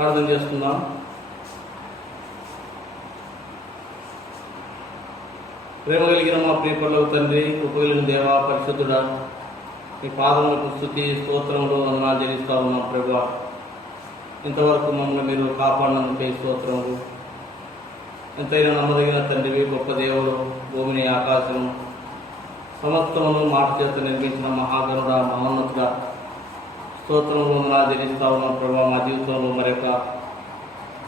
ప్రార్థన చేసుకుందాం. ప్రేమ కలిగిన మా ప్రియపరులకు తండ్రి, కృపగలిగిన దేవా, పరిశుద్ధుడా, మీ పాదములకు స్తుతి స్తోత్రములు వందనాలు చెల్లిస్తా ఉన్నాం. ప్రభువా, ఇంతవరకు మమ్మల్ని మీరు కాపాడినందుకే స్తోత్రములు. ఎంతైనా నమ్మదగిన తండ్రివి, గొప్ప దేవుడు, భూమిని ఆకాశం సమస్తమును మాట చేత నిర్మించిన మహాగణుడా, మహోన్నతుడా, స్తోత్రములు వందనాలు చెల్లిస్తా ఉన్నాం. ప్రభువా, మా జీవితంలో మరొక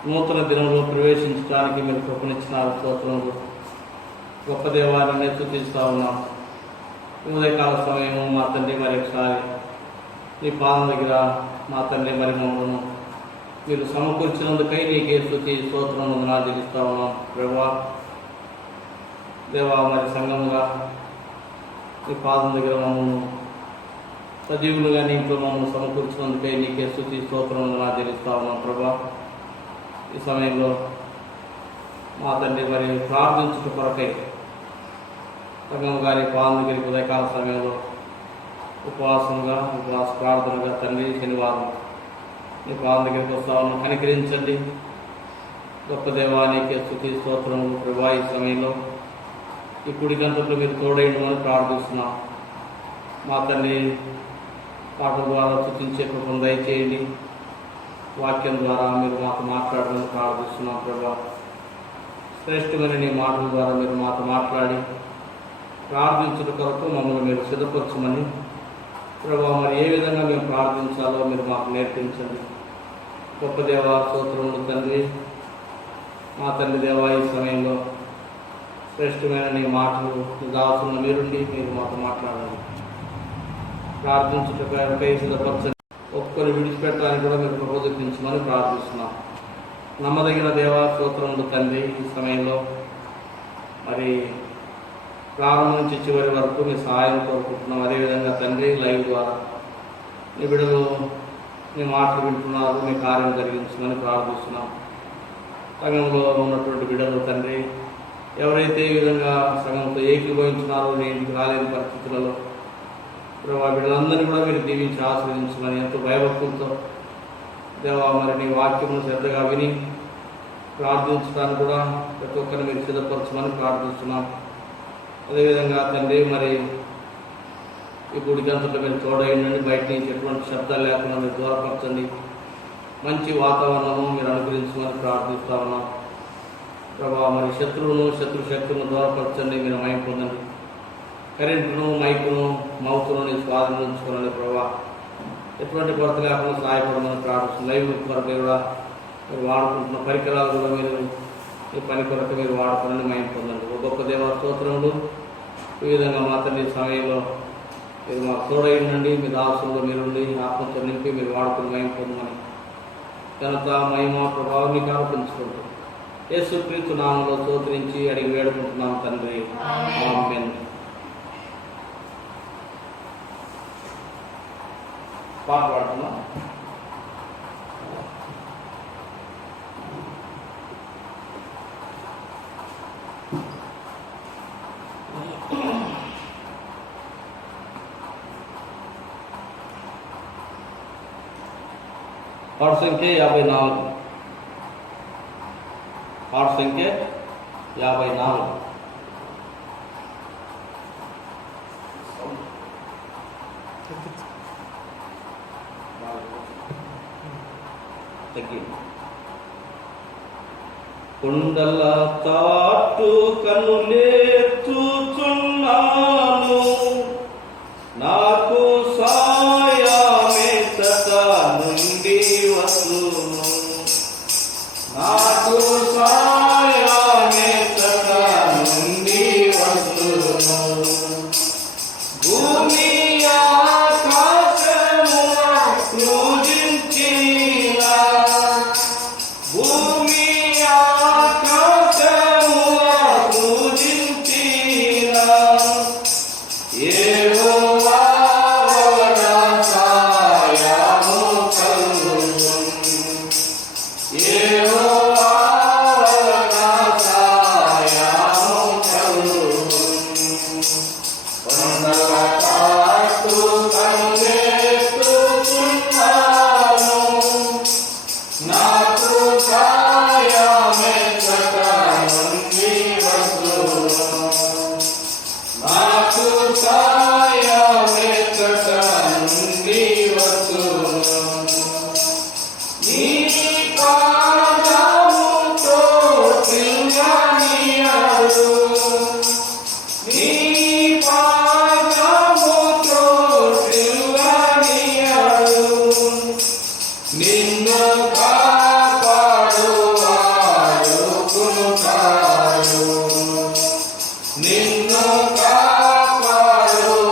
నూతన దినంలో ప్రవేశించడానికి మీరు కృపనిచ్చినారు. స్తోత్రములు. గొప్ప దేవాన్ని స్తుతిస్తూ ఉన్నాం. ఉదయకాల సమయము మా తండ్రి మరొకసారి నీ పాదం దగ్గర మా తండ్రి మరి మమ్మల్ని మీరు సమకూర్చినందుకై నీకే స్తుతి స్తోత్రం వందనాలు చెల్లిస్తూ ఉన్నాం. ప్రభువా, దేవా, మరి సంఘముగా నీ పాదం దగ్గర మమ్మల్ని సజీవులుగా నీ ఇంట్లో మమ్మల్ని సమకూర్చినందుకై నీకే స్తుతి స్తోత్రం వందనాలు చెల్లిస్తూ ఉన్నాం. ప్రభువా, ఈ సమయంలో మా తండ్రి మరి ప్రార్థించుట కొరకై సంఘం గారి పాదం దగ్గరికి ఉదయకాల సమయంలో ఉపవాస ప్రార్థనగా తండ్రి శనివారం నీ పాదం దగ్గరికి వస్తా ఉన్నాం. కనికరించండి. గొప్ప దేవానికి స్తుతి స్తోత్రములు. ప్రభా, ఈ సమయంలో ఈ కుడి గంటలు మీరు తోడేయమని ప్రార్థిస్తున్నాం. మా తండ్రి పాటల ద్వారా స్తుతించే కృపను దయచేయండి. వాక్యం ద్వారా మీరు మాతో మాట్లాడమని ప్రార్థిస్తున్నాం. ప్రభా, శ్రేష్టమైన నీ మాటల ద్వారా మీరు మాతో మాట్లాడి ప్రార్థించుట కొరకు మమ్మల్ని మీరు సిద్ధపరచమని ప్రభా, మరి ఏ విధంగా మేము ప్రార్థించాలో మీరు మాకు నేర్పించండి. గొప్ప దేవా, స్తోత్రములు తండ్రి. మా తండ్రి దేవా, ఈ సమయంలో శ్రేష్టమైన నీ మాటలు దాసున్న మీరుండి మీరు మాతో మాట్లాడండి. ప్రార్థించుటకై సిద్ధపరచండి. ఒక్కొక్కరు విడిచిపెట్టడానికి కూడా మీరు ప్రబోధించమని ప్రార్థిస్తున్నాం. నమ్మదగిన దేవా, స్తోత్రములు తండ్రి. ఈ సమయంలో మరి ప్రారంభం నుంచి చివరి వరకు మీ సహాయం కోరుకుంటున్నాం. అదేవిధంగా తండ్రి లైవ్ ద్వారా మీ బిడ్డలు మీ మాటలు వింటున్నారు, మీ కార్యం జరిగించమని ప్రార్థిస్తున్నాం. సంఘంలో ఉన్నటువంటి బిడ్డలు తండ్రి, ఎవరైతే ఈ విధంగా సంఘంతో ఏకీభవించున్నారో, నీ ఇంటికి రాలేని పరిస్థితులలో ప్రభావ బిడ్డలందరినీ కూడా మీరు దీవించి ఆశీర్వదించమని ఎంతో భయభక్తులతో దేవా మరి నీ వాక్యమును శ్రద్ధగా విని ప్రార్థించడానికి కూడా ప్రతి ఒక్కరిని మీరు సిద్ధపరచమని ప్రార్థిస్తున్నాం. అదేవిధంగా తండ్రి మరి ఈ గుడి గంటల్లో మీరు తోడైండండి. బయట నుంచి ఎటువంటి శబ్దాలు లేకుండా మీరు దూరపరచండి. మంచి వాతావరణము మీరు అనుగ్రహించమని ప్రార్థిస్తా ఉన్నాం. ప్రభావ మరి శత్రు శక్తులను దూరపరచండి. మీరు మయం పొందండి. కరెంటును, మైకును, మౌతును స్వాధీనించుకోనండి. ప్రభావ ఎటువంటి కొరత లేకుండా సహాయపడమని ప్రార్థిస్తుంది. లైవ్ కొరకు కూడా మీరు వాడుకుంటున్న పరికరాలు కూడా మీరు ఈ పని కొరకు మీరు వాడుకోండి. మయం పొందండి. ఒక్కొక్క దేవ స్తోత్రములు. ఈ విధంగా మా తండ్రి సమయంలో మీరు మాకు తోడైండండి. మీ దాసుల్లో మీరుండి ఆత్మతో నింపి మీరు వాడుకుని మయం పొందమని ఘనత, మహిమ, ప్రభావాన్ని ఆరోపించుకుంటూ యేసుక్రీస్తు నామములో స్తోత్రించి అడిగి వేడుకుంటున్నాం తండ్రి. ఆమేన్. పాట పాడుతున్నాం. పాట సంఖ్య 54. పాట సంఖ్య 54. కొండల తాటు కన్నులెత్తుచున్నాను, నాకు సాయమెత్తట నుండి వస్తును, నాకు సాయమెత్తట నుండి వస్తును. భూమి ఆకాశము సృజించిన భూమి ఆకాశము సృజించిన యెహోవా వలన సాయము కలుగును, యెహోవా నిన్ను కాపాడువాడు కునుకాడు, నిన్ను కాపాడువాడు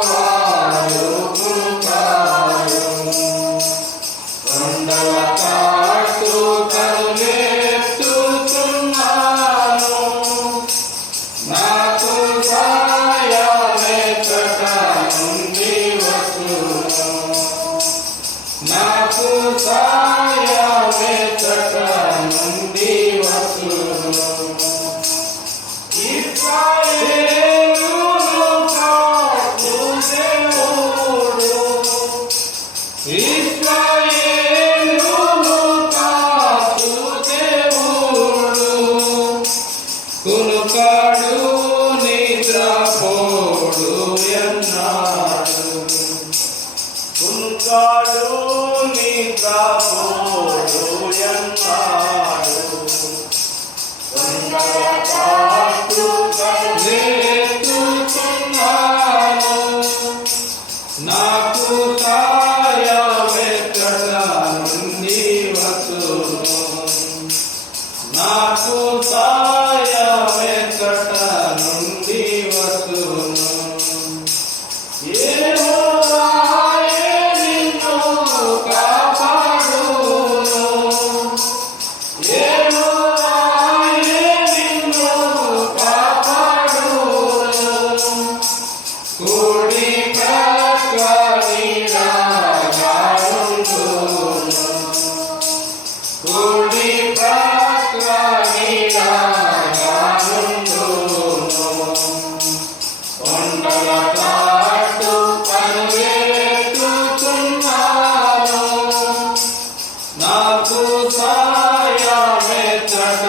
కునుకాడు. కొండల కాటు కనులెత్తుచున్నాను, నాకు సాయమెచ్చట నుండి వచ్చును, నాకు సాయమెచ్చట నుండి వచ్చును. ఇశ్రాయేలును కాపు దేవుడు, ఇశ్రాయేలును కాపు దేవుడు, కునుకాడు నిద్రపోడు ఎన్నాడు, కునుకాడు నిద్రపోడు ఎన్నాడు. లేచుచున్నాను, నాకు సాయమెచ్చట నుండి వచ్చును, నాకు సాయమెచ్చట నుండి వచ్చును. యెహోవాయే నిన్ను కాపాడును, యెహోవాయే నిన్ను కాపాడును. కుడి ప్రక్క నీడగానుండును, కుడి ప్రక్క నీడగానుండును. కొండల కాటు కనులెత్తుచున్నాను, నాకు సాయమెచ్చట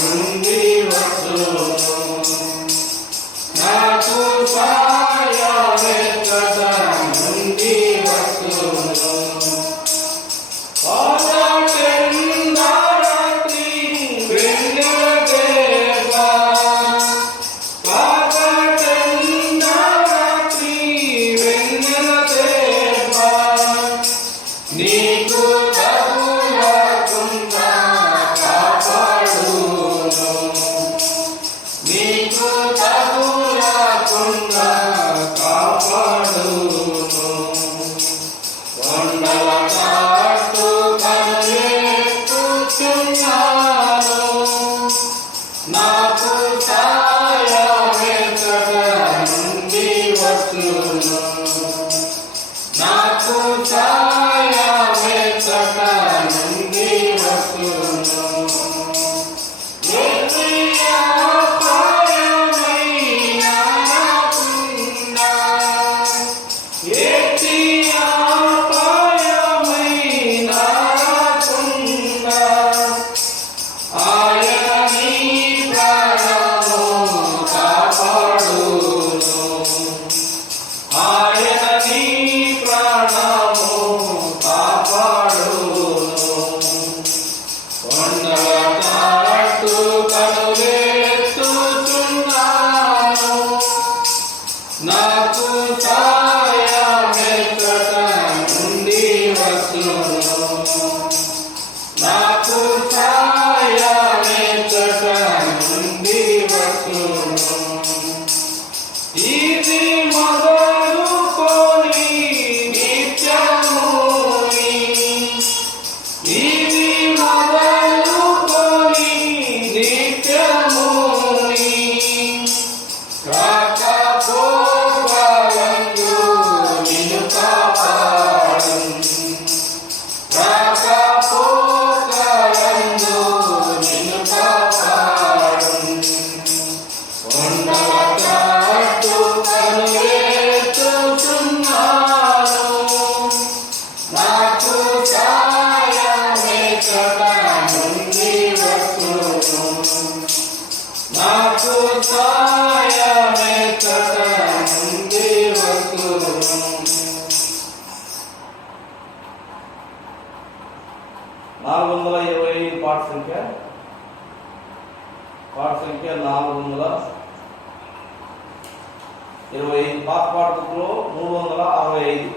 నుండి వచ్చును, నాకు సాయమెచ్చట నుండి వచ్చును. పగటెందరాత్రి వెన్నెలదేవా, పగటెందరాత్రి వెన్నెలదేవా, నీకు తగులకుండా కాపాడును, నీకు తగులకుండా కాపాడును. కొండల కాటు కనులెత్తుచున్నాను, నాకు సాయమెచ్చట నుండి వచ్చును, నాకు సాయమెచ్చట నుండి వచ్చును. అపాయమైన నాకుందా, అపాయమైన నాకుందా, ఆయన నీ ప్రాణము కాపాడును, ఆయన నీ ప్రాణము కాపాడును. కొండల కాటు కనులెత్తుచున్నాను, నాకు సాయమెచ్చట నుండి వచ్చును, నాకు సాయమెచ్చట నుండి వచ్చును. ఇది మొదలుకొని నిత్యముని, ఇది మొదలుకొని నిత్యముని, రాకపోకలందు నిన్ను కాపాడును, రాకపోకలందు నిన్ను కాపాడును. కొండల కాటు కనులెత్తుచున్నాను, నాకు సాయమెచ్చట నుండి వచ్చును, నాకు సాయమెచ్చట నుండి వచ్చును. 425 పాట సంఖ్య 425 పాత పాట బుక్లో 365.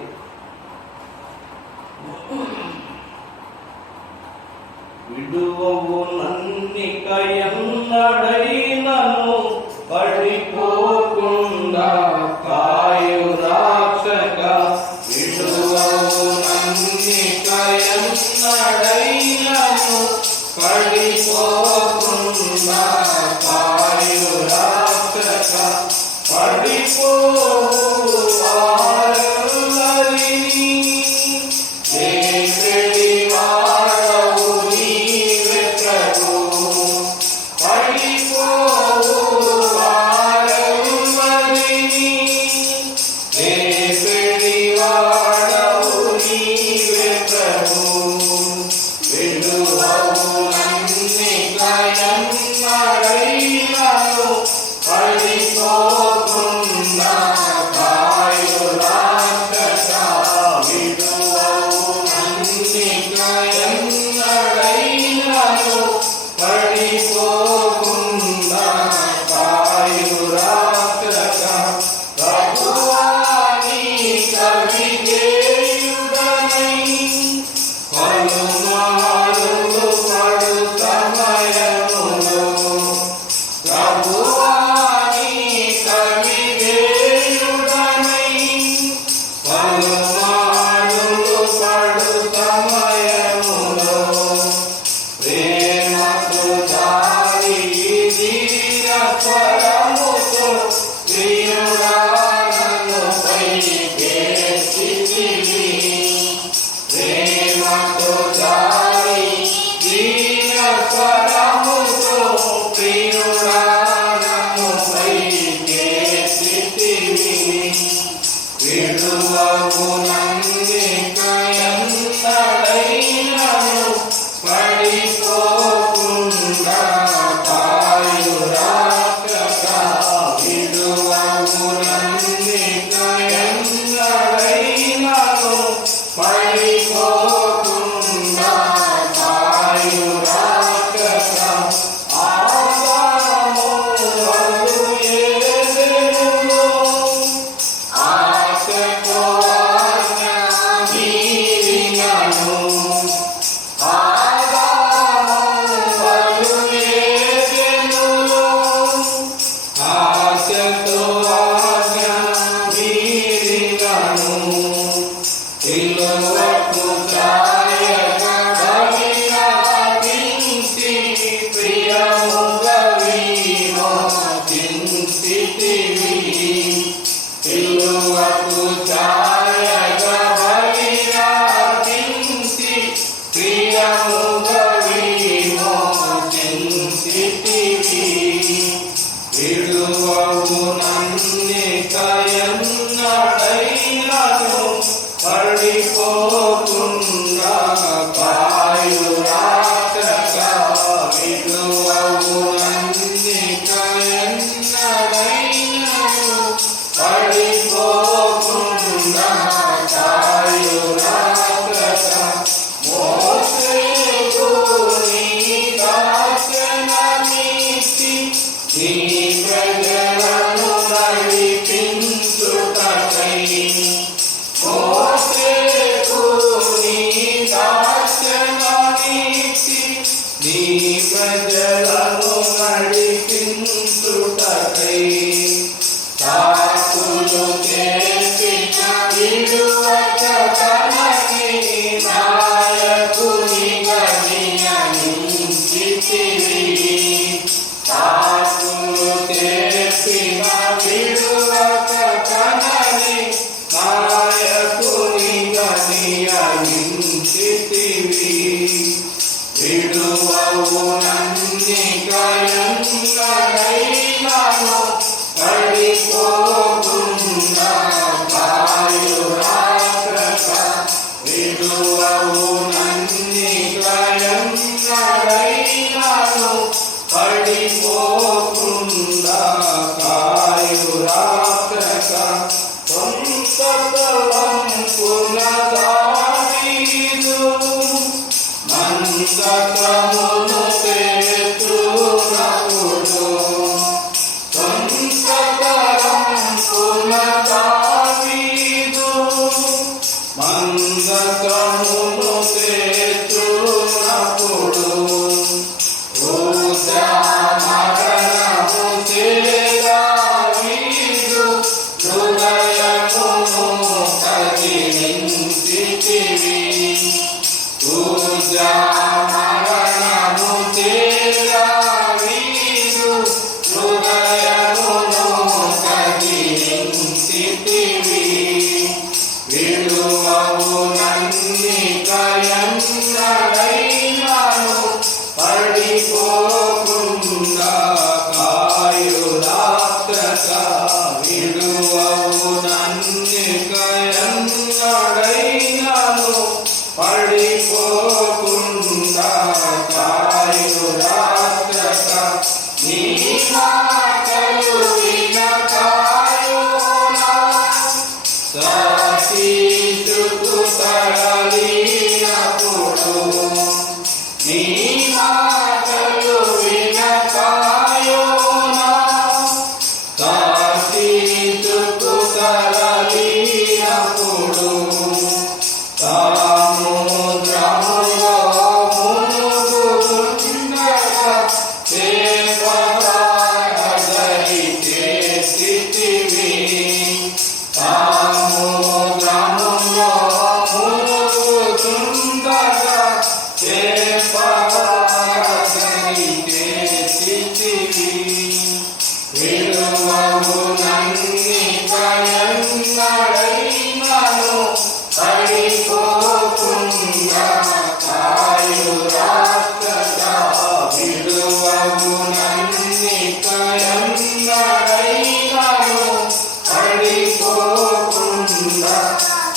విడువవు నన్నిక ఎన్నడైనను పడిపోకుండా కాయు రక్షక. విడువవు నన్నిక ఎన్నడైనను పడిపోకుండా కాయు రక్షక. పడిపోవు వారందరినీ లేపెడి వాడవు నీవే ప్రభువు. పడిపోవు వారందరినీ లేపెడి వాడవు నీవే ప్రభువు. విడువవు నన్నిక ఎన్నడైనను పడిపోకుండా కాయు రక్షక. విడువవు నన్నిక ఎన్నడైనను పడిపోకుండా కాయు రక్షక. ప్రభువా నీక విధేయుడనై పలుమారులు పడు సమయములో. ప్రభువా నీక విధేయుడనై పలుమారులు పడు సమయములో. ప్రేమతో జాలి దీన స్వరముతో ప్రియుడా నన్ను పైకెత్తితివి. ప్రేమతో జాలి దీన స్వరముతో ప్రియుడా నన్ను పైకెత్తితివి. విడువవు నన్నిక ఎన్నడైనను పడిపోకుండా కాయు రక్షక. విడువవు నన్నిక ఎన్నడైనను పడిపోకుండా కాయు రక్షక. ఆదాము వలె యేసెనులో ఆశతో ఆజ్ఞ మీరినను. ఆదాము వలె యేసెనులో ఆశతో ఆజ్ఞ మీరినను. సిలువకు ఛాయగా బలియార్పించి ప్రియముగా విమోచించితివి. సిలువకు ఛాయగా బలియార్పించి ప్రియముగా విమోచించితివి. విడువవు నన్నిక ఎన్నడైనను పడిపోకుండా కాయు రక్షక. విడువవు నన్నిక ఎన్నడైనను పడిపోకుండా కాయు రక్షక. మోసేకు నీ దర్శనమిచ్చి నీ ప్రజలను నడిపించుటకై. మోసేకు నీ దర్శనమిచ్చి నీ ప్రజలను నడిపించుటకై. సాకులు చేసిన విడువక తనకి నాయకునిగా నియమించితివి. సాకులు చేసిన విడువక తనని నాయకునిగా నియమించితివి. విడువవు నన్నిక ఎన్నడైనను పడిపోకుండా కాయు రక్షక. విడువవు నన్నిక ఎన్నడైనను పడిపోకుండా కాయు రక్షక. సొంత తలంపుల దావీదు మందసమును చేస్తున్నప్పుడు. సొంత తలంపుల దావీదు మందసమును చేస్తున్నప్పుడు. నీ మాటలు వినకాయోనా కార్తీతుకు తరలినప్పుడు సముద్రములో మునుగుచుండగా చేపరాగలి చేసితివి సముద్రములో మునుగుచుండగా చేపరాగలి చేసితివి విడువవు నన్నికయన్నడైనను పడిపోకుండా కాయురాకగా విడువవు నన్నికయన్నడైనను పడిపోకుండా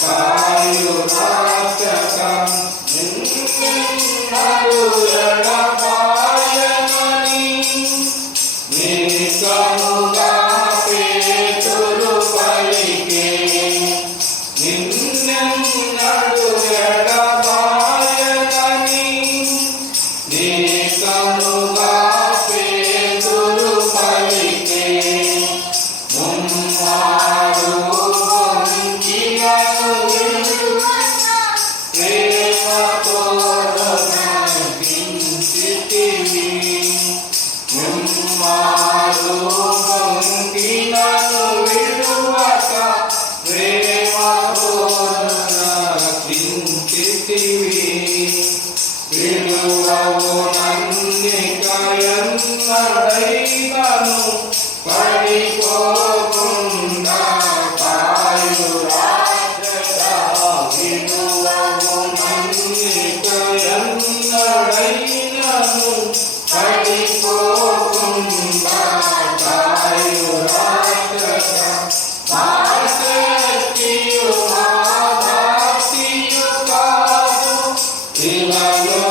కాయురాకగా నిన్నడు ఎడబాయనని నికముగా పేతురు పలికే నిన్నడు ఎడబాయనని నికముగా పేతురు పలికే ముమ్మారు వంకినను ప్రేమతో నడిపించితివి ముమ్మారు వంకినను విడువక ప్రేమతో నడిపించితివి విడువవు నన్నికయన్నడైనను పడిపోకుండా కాయురాకగా విడువవు నన్నికయన్నడైనను పడిపోకుండా కాయురాకగా మాశక్తియు మా భక్తియు కాదు ఇలలో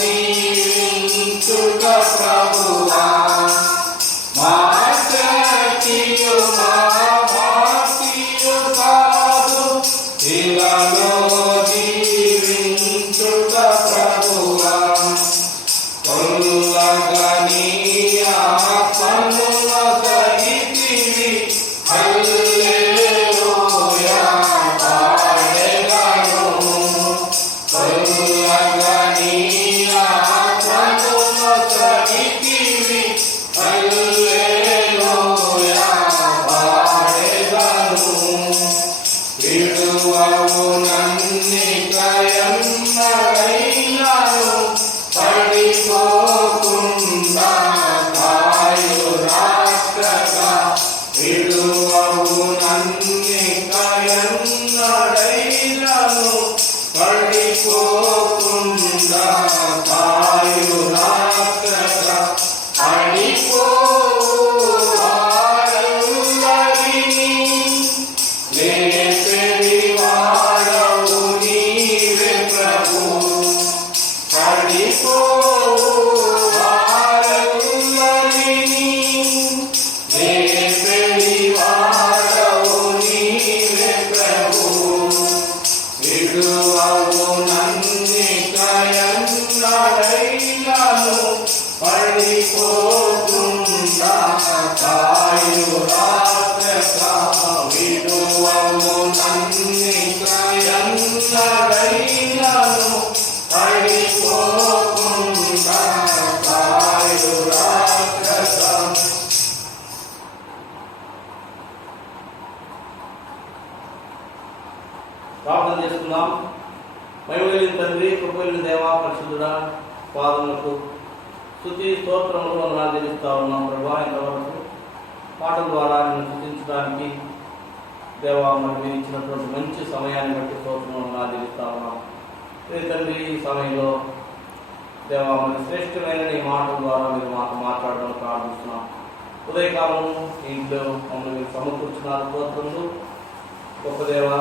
జీవించుట ప్రభువా మాశక్తియు మా భక్తియు కాదు ఇలలో జీవించుట ప్రభువా కొల్లగని ఆత్మను సహితివి హల్లెలూయా పాడెదను కొల్లగని ఆత్మను సహితివి హల్లెలూయా పాడెదను విడువవు నన్నికయన్నడైనను పడిపోకుండా కాయురాకగా విడువవు నన్నికయన్నడైనను పడిపోకుండా కాయురాకగా పడిపోవారులరిని లేపెడి వాడవు నీవే ప్రభు పడిపోవారులరిని లేపెడి వాడవు నీవే ప్రభు విడువవు నన్నికయన్నడైనను పడిపోకుండా కాయురాకగా విడువవు నన్నికయన్నడైనను పడిపోకుండా కాయురాకగా ప్రార్థన చేసుకుందాం. మహిమగలిగిన తండ్రి, కృపగలిగిన దేవా, పరిశుద్ధుడా, పాదములకు స్తుతి స్తోత్రములు వందనాలు చెల్లిస్తా ఉన్నాం ప్రభా. ఇంతవరకు పాటల ద్వారా నిన్ను స్తుతించడానికి దేవా మరి మీరు ఇచ్చినటువంటి మంచి సమయాన్ని బట్టి స్తోత్రం వందనాలు చెల్లిస్తా ఉన్నాం. తండ్రి ఈ సమయంలో దేవా మరి శ్రేష్టమైన నీ మాటల ద్వారా మీరు మాకు మాట్లాడడం ప్రారంభిస్తున్నాం. ఉదయకాలం ఇంట్లో మమ్మల్ని మీరు సమకూర్చున్నారు స్తోత్రములు. గొప్ప దేవా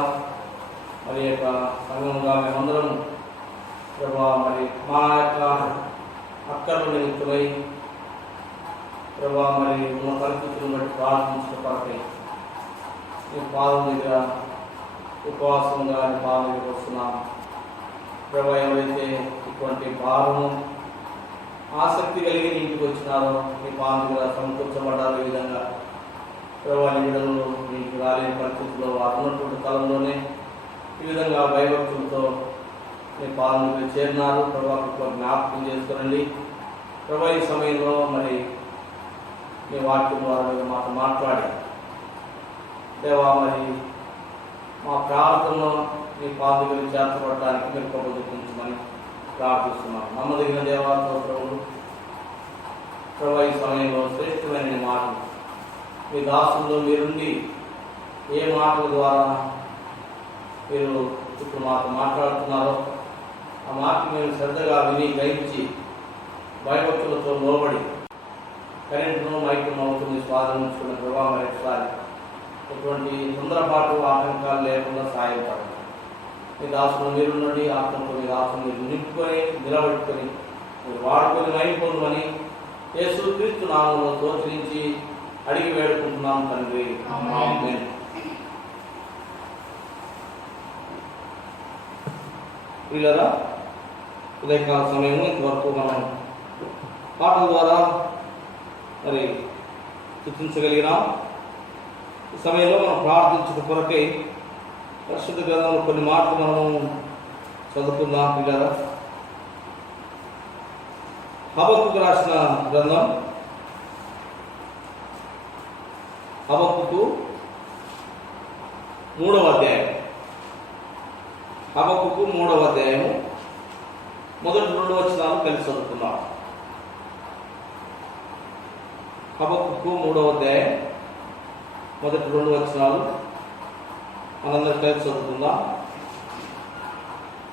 మరి యొక్క సంఘంగా మేమందరం ప్రభా మరి మా యొక్క అక్కర్ల నిమిత్తమై ప్రభా మరి ఉన్న పరిస్థితులను బట్టి ప్రార్థించిన కొరకై ఈ పాదం దగ్గర ఉపవాసంగా పాదం దగ్గర వస్తున్నాం. ప్రభు ఎవరైతే ఇటువంటి భారము ఆసక్తి కలిగి నీ ఇంటికి వచ్చినారో నీ పాండుగా సమకూర్చబడ్డారు. ఈ విధంగా ప్రభు నిడలు నీకు రాలేని పరిస్థితుల్లో వారు ఉన్నటువంటి కాలంలోనే ఈ విధంగా భయభక్తులతో నీ పాలనకు చేరినారు. ప్రభావ జ్ఞాపకం చేసుకోనండి. ప్రభు ఈ సమయంలో మరి నీ వాక్యం ద్వారా మాకు మాట్లాడి దేవా మరి మా ప్రార్థనలో నీ పాదుకలు చేర్చబడటానికి మీరు కృప చూపించమని ప్రార్థిస్తున్నాను. నమ్మదగిన దేవాలయంలో ప్రభు ఈ సమయంలో శ్రేష్టమైన మాటలు మీ దాసుల్లో మీరుండి ఏ మాటల ద్వారా మీరు ఇప్పుడు మాతో మాట్లాడుతున్నారో ఆ మాట మేము శ్రద్ధగా విని గ్రహించి భయభక్తులతో లోబడి కరెంటును మైకును అవుతుంది స్వాధీనించుకున్న ప్రభావం మరొకసారి ఎటువంటి తొందరపాటు ఆటంకాలు లేకుండా సాయపడండి. మీ దాసులు మీరున్నది ఆత్మతో మీ దాసులు మీరు నింపుకొని నిలబెట్టుకొని మీరు వాడుకొని మైపోమని యేసు క్రీస్తు నామంలో తోచరించి అడిగి వేడుకుంటున్నాం తండ్రి. ఆమేన్. ప్రియులారా, ఉదయకాల సమయము ఇంతవరకు మనం పాటల ద్వారా మరి సూచించగలిగినాం. ఈ సమయంలో మనం ప్రార్థించిన కొరకై పరిశుద్ధ గ్రంథంలో కొన్ని మాటలు మనము చదువుకుందాం. పిల్లరా, హబక్కుకు రాసిన గ్రంథం హబక్కుకు 3వ అధ్యాయం. హబక్కుకు 3వ అధ్యాయము మొదటి 2 వచనాలు కలిసి చదువుకుందాం. హబక్కుకు 3వ అధ్యాయం మొదటి 2 వచనాలు మనందరం కలిసి చదువుకుందాం.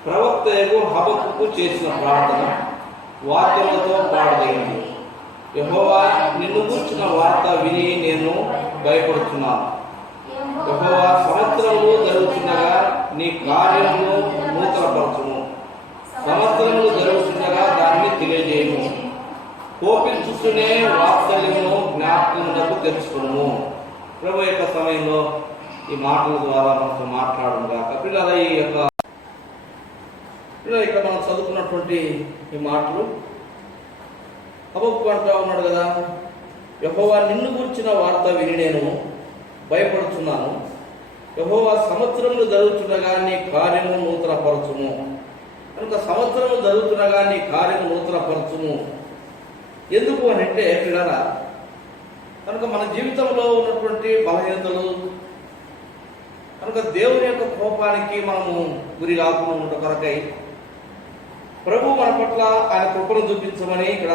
ప్రవక్తయగు హబక్కుకు చేసిన ప్రార్థన వాక్యములతో పాడదైంది. యెహోవా నిన్ను గూర్చిన వార్త విని నేను భయపడుతున్నాను. యెహోవా సంవత్సరములు జరుగుతుండగా నీ కార్యమును నూతనపరచుము. సంవత్సరములు జరుగుతుండగా దాన్ని తెలియజేయము. కోపించుకునే వాత్సల్యమును జ్ఞాపకమునకు తెచ్చుకును. ప్రభు యొక్క సమయంలో ఈ మాటల ద్వారా మనతో మాట్లాడడం కాక పిల్లల ఇక్కడ మనం చదువుకున్నటువంటి ఈ మాటలు హబక్కు అంటూ ఉన్నాడు కదా, యెహోవా నిన్ను గురించిన వార్త విని నేను భయపడుతున్నాను. యెహోవా సంవత్సరములు జరుగుతుండగా నీ కార్యము నూతనపరచుము. కనుక సంవత్సరము జరుగుతుండగా నీ కార్యము నూతనపరచుము. ఎందుకు అని అంటే పిల్లరా, కనుక మన జీవితంలో ఉన్నటువంటి బలహీనతలు కనుక దేవుని యొక్క కోపానికి మనము గురి కాకుండా ఉండ కొరకై ప్రభు మన పట్ల ఆయన కృపను చూపించమని ఇక్కడ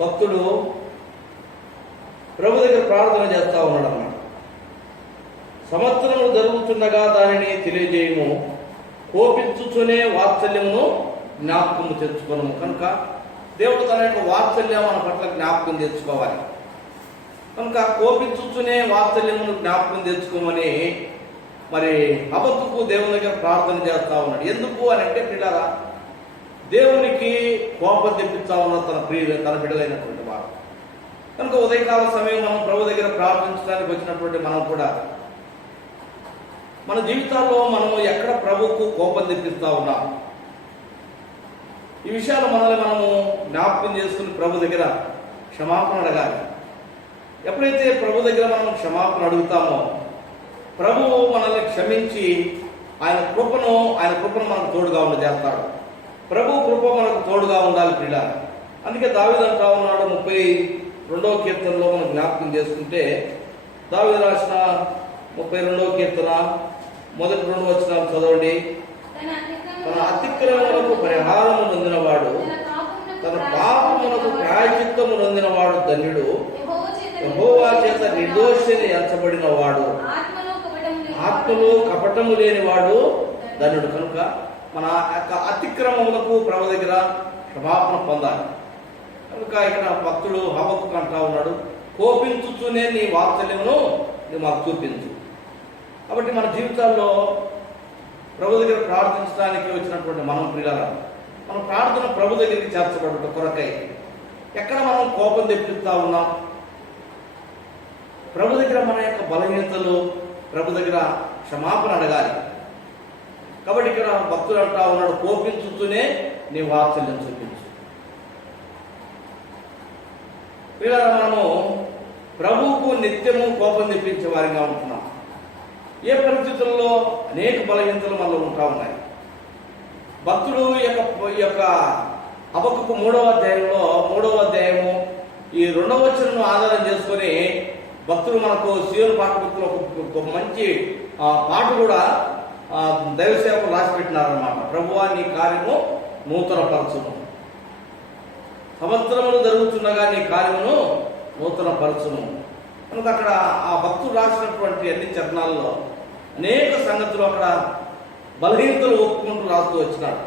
భక్తుడు ప్రభు దగ్గర ప్రార్థన చేస్తా ఉన్నాడు అన్నమాట. సంవత్సరము జరుగుతుండగా దానిని తెలియజేయము. కోపించుచునే వాత్సల్యమును జ్ఞాపకము తెచ్చుకోను. కనుక దేవుడు తన యొక్క వాత్సల్యం మన పట్ల జ్ఞాపకం తెచ్చుకోవాలి. కనుక కోపించుచునే వాత్సల్యమును జ్ఞాపకం తెచ్చుకోమని మరి హబక్కుకు దేవుని దగ్గర ప్రార్థన చేస్తా ఉన్నాడు. ఎందుకు అని అంటే పిల్లరా, దేవునికి కోపం తెప్పిస్తా ఉన్నాడు తన బిడ్డలైనటువంటి వారు. కనుక ఉదయకాల సమయం మనం ప్రభు దగ్గర ప్రార్థించడానికి వచ్చినటువంటి మనం కూడా మన జీవితాల్లో మనము ఎక్కడ ప్రభువుకు కోపం తెప్పిస్తా ఉన్నాం, ఈ విషయాలు మనము జ్ఞాపకం చేసుకుని ప్రభు దగ్గర క్షమాపణ అడగాలి. ఎప్పుడైతే ప్రభు దగ్గర మనం క్షమాపణ అడుగుతామో ప్రభువు మనల్ని క్షమించి ఆయన కృపను మనకు తోడుగా చేస్తాడు. ప్రభు కృప మనకు తోడుగా ఉండాలి పిల్లలు. అందుకే దావీదు అంటా ఉన్నాడు 32వ కీర్తనలో మనం జ్ఞాపకం చేసుకుంటే, దావీదు రాసిన 32వ కీర్తన మొదటి 2 వచనాలు చదవండి. తన అతిక్రమములకు పరిహారము నొందినవాడు, తన పాపమునకు ప్రాయశ్చిత్తము నొందినవాడు ధన్యుడు. యెహోవా చేత నిర్దోషిని ఎంచబడిన వాడు, ఆత్మలో కపటము లేనివాడు ధన్యుడు. కనుక మన యొక్క అతిక్రమములకు ప్రభు దగ్గర క్షమాపణ పొందాలి. కనుక ఇక్కడ భక్తుడు హబక్కుకు అంటా ఉన్నాడు, కోపించుతూనే నీ వాత్సల్యమును నువ్వు మాకు చూపించు. కాబట్టి మన జీవితాల్లో ప్రభు దగ్గర ప్రార్థించడానికి వచ్చినటువంటి మనం ప్రియులారా, మన ప్రార్థన ప్రభు దగ్గరికి చేర్చబడుట కొరకై ఎక్కడ మనం కోపం తెప్పిస్తా ఉన్నాం, ప్రభు దగ్గర మన యొక్క బలహీనతలు ప్రభు దగ్గర క్షమాపణ అడగాలి. కాబట్టి ఇక్కడ భక్తుడు అంటా ఉన్నాడు, కోపించుతూనే నీ వాత్సల్యం చూపించు. పిల్లలు, మనము ప్రభువుకు నిత్యము కోపం తెప్పించే వారిగా ఉంటున్నాం. ఏ పరిస్థితుల్లో అనేక బలహీనతలు మనలో ఉంటా ఉన్నాయి. భక్తుడు యొక్క హబక్కూకు 3వ అధ్యాయము ఈ 2వ వచనం ఆధారం చేసుకొని భక్తుడు మనకు సీయోను పాఠపుస్తకంలో ఒక మంచి పాట కూడా దైవ సేవకులు రాసి పెట్టినారన్నమాట. ప్రభువా నీ కార్యము నూతనపరచును, సంవత్సరములు జరుగుతుండగా నీ కార్యమును నూతనపరచును. కనుక అక్కడ ఆ భక్తుడు రాసినటువంటి అన్ని చరణాల్లో అనేక సంగతులు అక్కడ బలహీనతలు ఒప్పుకుంటూ రాస్తూ వచ్చినాడు.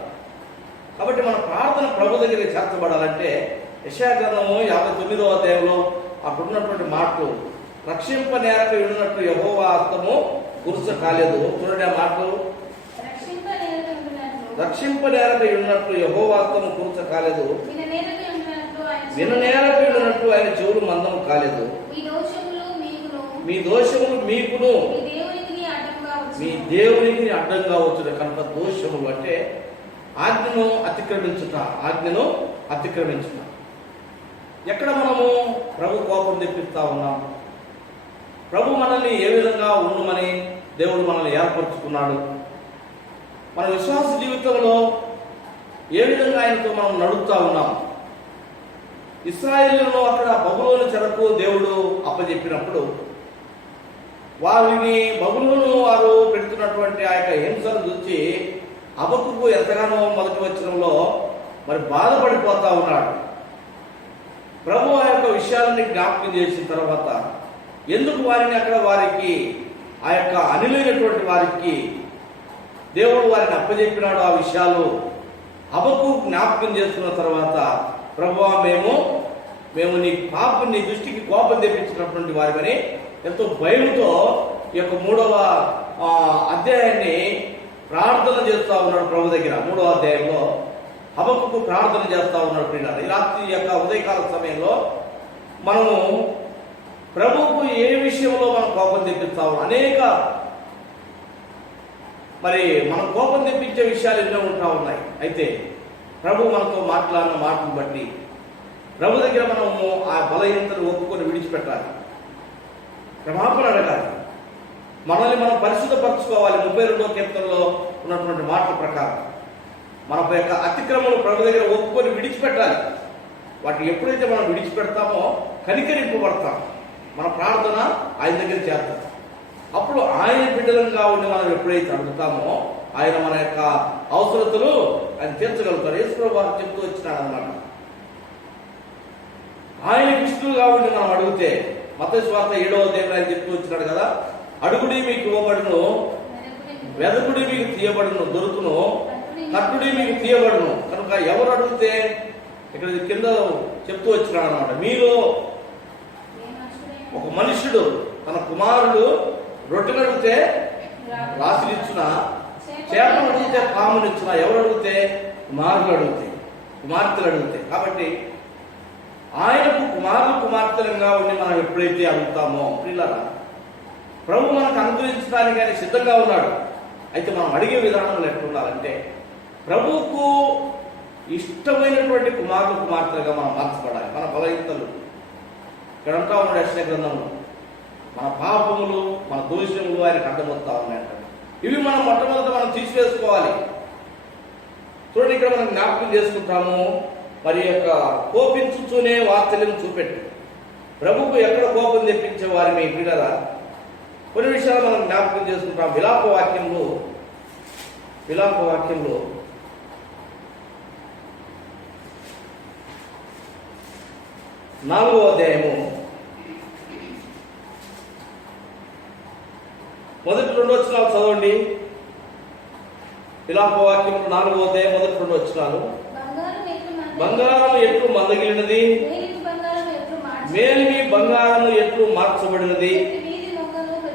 కాబట్టి మన ప్రార్థన ప్రభు దగ్గరికి చేర్చబడాలంటే యెషయా గ్రంథము 59వ అధ్యాయంలో అక్కడ ఉన్నటువంటి మాటలు, రక్షింపనేరక ఉన్నట్టు యెహోవా హస్తము గురుస కాలేదు. చూడండి ఆ మాటలు, రక్షింపనేరక ఉన్నట్టు యెహోవా హస్తము గురుస కాలేదు, విననేరక ఉన్నట్టు ఆయన చెవులు మందం కాలేదు. మీ దోషములు మీకును మీ దేవునికి అడ్డంగా వచ్చును. కనుక దోషములు అంటే ఆజ్ఞను అతిక్రమించుట. ఎక్కడ మనము ప్రభు కోపం తెప్పిస్తా ఉన్నాం? ప్రభు మనల్ని ఏ విధంగా ఉండమని దేవుడు మనల్ని ఏర్పరచుకున్నాడు? మన విశ్వాస జీవితంలో ఏ విధంగా ఆయనతో మనం నడుపుతా ఉన్నాం? ఇశ్రాయేలును అక్కడ బబులోను చెరకు దేవుడు అప్పచెప్పినప్పుడు వారిని బబులోను వారు పెడుతున్నటువంటి ఆ యొక్క హింసను చూసి హబక్కూకు ఎంతగానో మొదటి వచనంలో మరి బాధపడిపోతా ఉన్నాడు. ప్రభు ఆ యొక్క విషయాలని జ్ఞాపకం చేసిన తర్వాత ఎందుకు వారిని అక్కడ వారికి ఆ యొక్క అనిలైనటువంటి వారికి దేవుడు వారిని అప్పచెప్పినాడు ఆ విషయాలు హబక్కూకు జ్ఞాపకం చేస్తున్న తర్వాత, ప్రభువా మేము నీ దృష్టికి కోపం తెప్పించినటువంటి వారిని ఎంతో భయంతో ఈ యొక్క 3వ అధ్యాయాన్ని ప్రార్థన చేస్తూ ఉన్నాడు ప్రభు దగ్గర. 3వ అధ్యాయంలో హబక్కూకు ప్రార్థన చేస్తూ ఉన్నాడు. ప్రియులారా, ఈ రాత్రి యొక్క ఉదయకాల సమయంలో మనము ప్రభువుకు ఏ విషయంలో మనం కోపం తెప్పిస్తాము? అనేక మరి మనం కోపం తెప్పించే విషయాలు ఎన్నో ఉంటా ఉన్నాయి. అయితే ప్రభు మనతో మాట్లాడిన మాటను బట్టి ప్రభు దగ్గర మనము ఆ బలహీనతను ఒప్పుకొని విడిచిపెట్టాలి, క్షమాపణ అడగాలి, మనల్ని మనం పరిశుద్ధపరచుకోవాలి. 32వ కీర్తనలో ఉన్నటువంటి మాటల ప్రకారం మన యొక్క అతిక్రమణను ప్రభు దగ్గర ఒప్పుకొని విడిచిపెట్టాలి. వాటిని ఎప్పుడైతే మనం విడిచిపెడతామో కనికరింపబడతాం, మన ప్రార్థన ఆయన దగ్గర చేస్తాం. అప్పుడు ఆయన బిడ్డలంగా ఉండి మనం ఎప్పుడైతే అడుగుతామో ఆయన మన యొక్క అవసరతలు ఆయన తీర్చగలుగుతారు. యేసు ప్రభువు వారు చెప్తూ వచ్చినాడు అన్నమాట. ఆయన ఇష్టలుగా ఉండి మనం అడిగితే మత్తయి సువార్త 7వ అధ్యాయంలో ఆయన చెప్తూ వచ్చినాడు కదా, అడుగుడి మీకు ఇవ్వబడును, వెదకుడి మీకు తీయబడును, దొరుకును, తట్టుడి మీకు తీయబడును. కనుక ఎవరు అడిగితే ఇక్కడ కింద చెప్తూ వచ్చినాడు అనమాట. మీలో ఒక మనుషుడు తన కుమారుడు రొట్టెలు అడిగితే రాశినిచ్చున, చేపలు అడిగితే పామునిచ్చున, ఎవరు అడిగితే కుమార్తెలు అడిగితే. కాబట్టి ఆయనకు కుమార్తెలుగా ఉండి మనం ఎప్పుడైతే అడుగుతామో ప్రియులారా, ప్రభు మనకు అనుగ్రహించడానికి ఆయన సిద్ధంగా ఉన్నాడు. అయితే మనం అడిగే విధానంలో ఎట్లుండాలంటే ప్రభువుకు ఇష్టమైనటువంటి కుమార్తెలుగా మనం మార్చబడాలి. మన బలహీనతలు ఇక్కడ అంటా ఉన్నాడు యెషయా గ్రంథంలో, మన పాపములు మన దోషములు ఆయనకు అడ్డమవుతా ఉన్నాయంట. ఇవి మనం మొట్టమొదట మనం తీసివేసుకోవాలి. చూడండి, ఇక్కడ మనం జ్ఞాపకం చేసుకుంటాము, మరి యొక్క కోపించుతూనే వాత్సల్యం చూపెట్టు. ప్రభుకు ఎక్కడ కోపం తెప్పించే వారి మీ పిల్లరా కొన్ని విషయాలు మనం జ్ఞాపకం చేసుకుంటాం. విలాప వాక్యంలో 4వ అధ్యాయము 1-2 వచనాలు చదవండి. విలాప వాక్యం 4వ అధ్యాయం 1-2 వచనాలు. బంగారం ఎట్లు మందగిలినది, మేలిమి బంగారము ఎట్లు మార్చబడినది,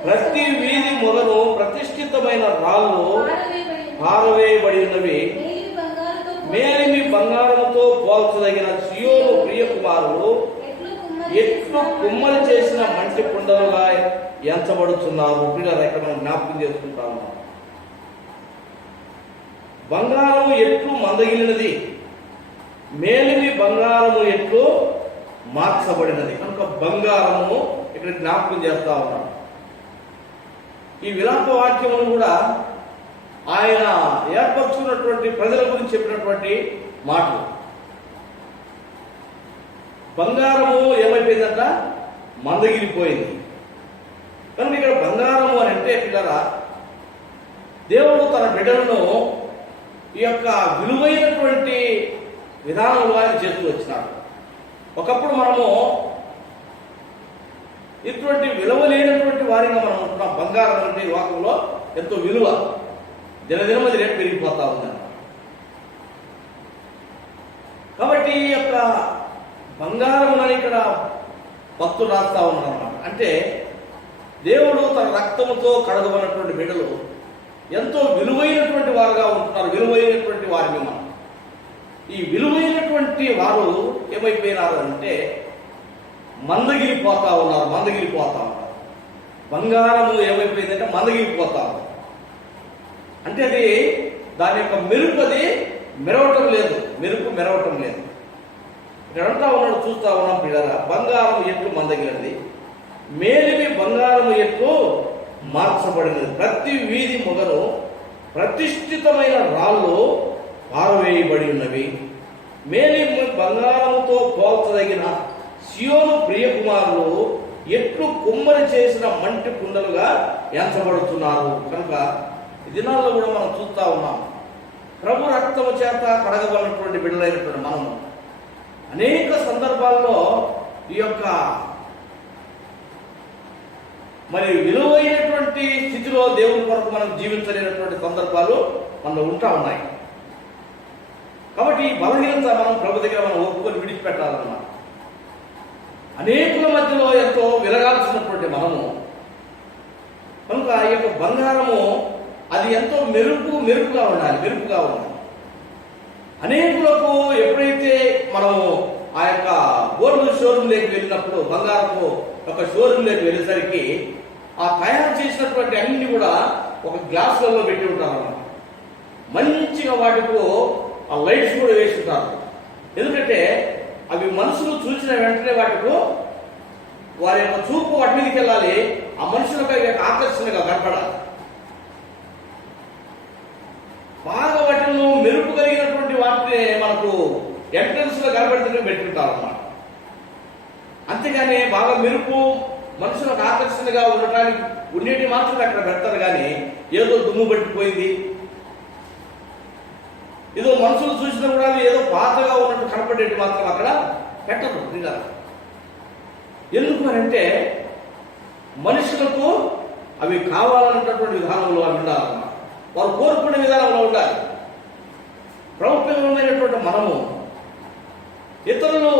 ప్రతి వీధి మొదలు ప్రతిష్ఠితమైన రాళ్ళు పారవేయబడినవి, మేలిమి బంగారముతో పోల్చదగిన సియోను ప్రియ కుమారులు ఎట్లు కుమ్మలి చేసిన మంచి కుండలుగా ఎంచబడుతున్నారు. ఇక్కడ మనం జ్ఞాపకం చేసుకుంటాము. బంగారము ఎట్లు మందగిలినది, మేలిమి బంగారము ఎట్లు మార్చబడినది. కనుక బంగారము ఇక్కడ జ్ఞాపకం చేస్తా ఉన్నాడు. ఈ విలాప వాక్యమును కూడా ఆయన ఏర్పరచుకున్నటువంటి ప్రజల గురించి చెప్పినటువంటి మాటలు. బంగారము ఏమైపోయిందంట? మందగిలిపోయింది. కనుక ఇక్కడ బంగారము అని అంటే పిల్లరా, దేవుడు తన బిడ్డలను ఈ యొక్క విలువైనటువంటి విధానంలో ఆయన చేస్తూ వచ్చినాడు. ఒకప్పుడు మనము ఇటువంటి విలువ లేనటువంటి వారిగా మనం ఉంటున్నాం. బంగారం అంటే వాకంలో ఎంతో విలువ, దినదినం అది రేటు పెరిగిపోతా ఉందన్నమాట. కాబట్టి ఈ యొక్క బంగారమునని ఇక్కడ భక్తులు రాస్తా ఉన్నారు అన్నమాట. అంటే దేవుడు తన రక్తముతో కడగబడినటువంటి బిడ్డలు ఎంతో విలువైనటువంటి వారుగా ఉంటున్నారు. విలువైనటువంటి వారిని మనం ఈ విలువైనటువంటి వారు ఏమైపోయినారు అంటే మందగిలిపోతా ఉన్నారు. బంగారము ఏమైపోయిందంటే మందగిలిపోతా ఉన్నారు. అంటే అది దాని యొక్క మెరుపు అది మెరవటం లేదు. ఇక్కడ అంటా ఉన్నాడు, చూస్తా ఉన్నాం పిల్లరా, బంగారం ఎట్లు మందగిలినది, మేలిమి బంగారము ఎట్లు మార్చబడినది. ప్రతి వీధి మొగను ప్రతిష్ఠితమైన రాళ్ళు పారవేయబడి ఉన్నవి. మేలిమి బంగారముతో పోల్చదగిన సియోను ప్రియకుమారులు ఎట్లు కుమ్మరి చేసిన మంటి కుండలుగా ఎంచబడుతున్నారు. కనుక ఈ దినాల్లో కూడా మనం చూస్తా ఉన్నాం. ప్రభు రక్తము చేత కడగబడినటువంటి బిడ్డలైనటువంటి మనము అనేక సందర్భాల్లో ఈ యొక్క మరి విలువైనటువంటి స్థితిలో దేవుని కొరకు మనం జీవించలేనటువంటి సందర్భాలు మనలో ఉంటా ఉన్నాయి. కాబట్టి ఈ బలహీనత మనం ప్రభు దగ్గర మనం ఒప్పుకొని విడిచిపెట్టాలన్నమాట. అనేకుల మధ్యలో ఎంతో విరగాల్సినటువంటి మనము కనుక ఈ యొక్క బంగారము అది ఎంతో మెరుపుగా ఉండాలి. అనేకులకు ఎప్పుడైతే మనము ఆ యొక్క గోల్డ్ షోరూంలోకి వెళ్ళినప్పుడు, బంగారపు ఒక షోరూంలోకి వెళ్ళేసరికి ఆ తయారు చేసినటువంటి అన్ని కూడా ఒక గ్లాసులలో పెట్టి ఉంటారు. మంచిగా వాటితో ఆ లైట్స్ కూడా వేసి ఉంటారు. ఎందుకంటే అవి మనుషులు చూసిన వెంటనే వాటికు వారి యొక్క చూపు వాటి మీదకి వెళ్ళాలి. ఆ మనుషులకు ఆకర్షణగా కనపడాలి. బాగా వాటిని మెరుపు కలిగినటువంటి వాటిని మనకు ఎంట్రన్స్ లో కనబడుతూ పెట్టుకుంటారు అన్నమాట. అంతేగాని బాగా మెరుపు మనుషులకు ఆకర్షణగా ఉండటానికి ఉండేటి మాత్రం అక్కడ పెడతారు. కానీ ఏదో దుమ్ము పట్టిపోయింది, ఏదో మనుషులు చూసినా కూడా ఏదో పాతగా ఉన్నట్టు కనపడేటి మాత్రం అక్కడ పెట్టరు. ఎందుకు అంటే మనుషులకు అవి కావాలన్నటువంటి విధానంలో అవి ఉండాలన్నమాట. వారు కోరుకునే విధానంలో ఉండాలి. ప్రభుత్వమైనటువంటి మనము ఇతరులు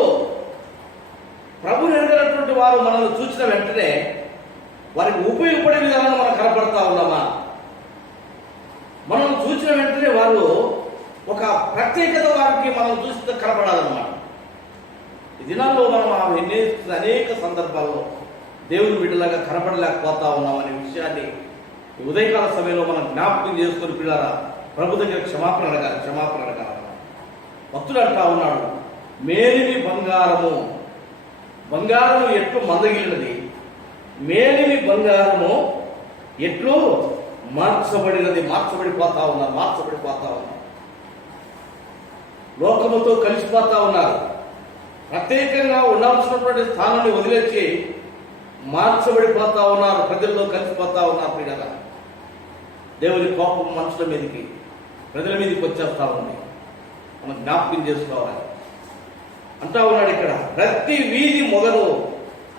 ప్రభుని ఎరగనటువంటి వారు మనల్ని చూసిన వెంటనే వారికి ఉపయోగపడే విధానం మనం కనపడతా ఉన్నామా? మనం చూసిన వెంటనే వారు ఒక ప్రత్యేకత వారికి మనం చూస్తే కనపడాలన్నమాట. ఈ దినాల్లో మనం అనేక సందర్భాల్లో దేవుని బిడ్డలాగా కనపడలేకపోతా ఉన్నామనే విషయాన్ని ఉదయకాల సమయంలో మనం జ్ఞాపకం చేసుకుని పిల్లరా ప్రభు దగ్గర క్షమాపణ అడగాలి. భక్తుడు అంటా ఉన్నాడు, మేలిమి బంగారము ఎట్లు మందగిలినది, మేలిమి బంగారము ఎట్లు మార్చబడిపోతా ఉన్నారు. లోకముతో కలిసిపోతా ఉన్నారు. ప్రత్యేకంగా ఉండాల్సినటువంటి స్థానాన్ని వదిలేసి మార్చబడిపోతా ఉన్నారు. ప్రజల్లో కలిసిపోతా ఉన్నారు. పిల్లగా దేవుని కోపం మనుషుల మీదకి, ప్రజల మీదకి వచ్చేస్తా ఉంది. మనం జ్ఞాపకం చేసుకోవాలి. అంటా ఉన్నాడు ఇక్కడ, ప్రతి వీధి మొగలు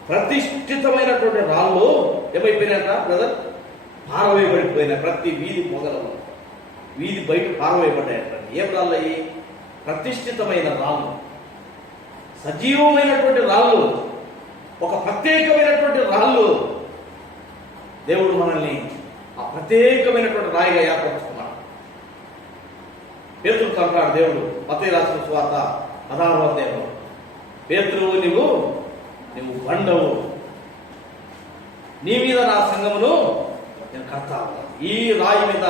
ప్రతిష్ఠితమైనటువంటి రాళ్ళు ఏమైపోయినాయట బ్రదర్? పారవేయబడిపోయినాయి. ప్రతి వీధి మొగలు వీధి బయట పారవేయబడ్డాయట. ఏం రాళ్ళు అయ్యి? ప్రతిష్ఠితమైన రాళ్ళు, సజీవమైనటువంటి రాళ్ళు, ఒక ప్రత్యేకమైనటువంటి రాళ్ళు. దేవుడు మనల్ని ఆ ప్రత్యేకమైనటువంటి రాయిగా ఏర్పరుచుకున్నాడు. పేతురు అంటాడు దేవుడు మత్తయి రాసిన సువార్త 16వ అధ్యాయంలో, పేతురు నువ్వు బండవు, నీ మీద నా సంఘమును నేను కడతా ఉన్నాను, ఈ రాయి మీద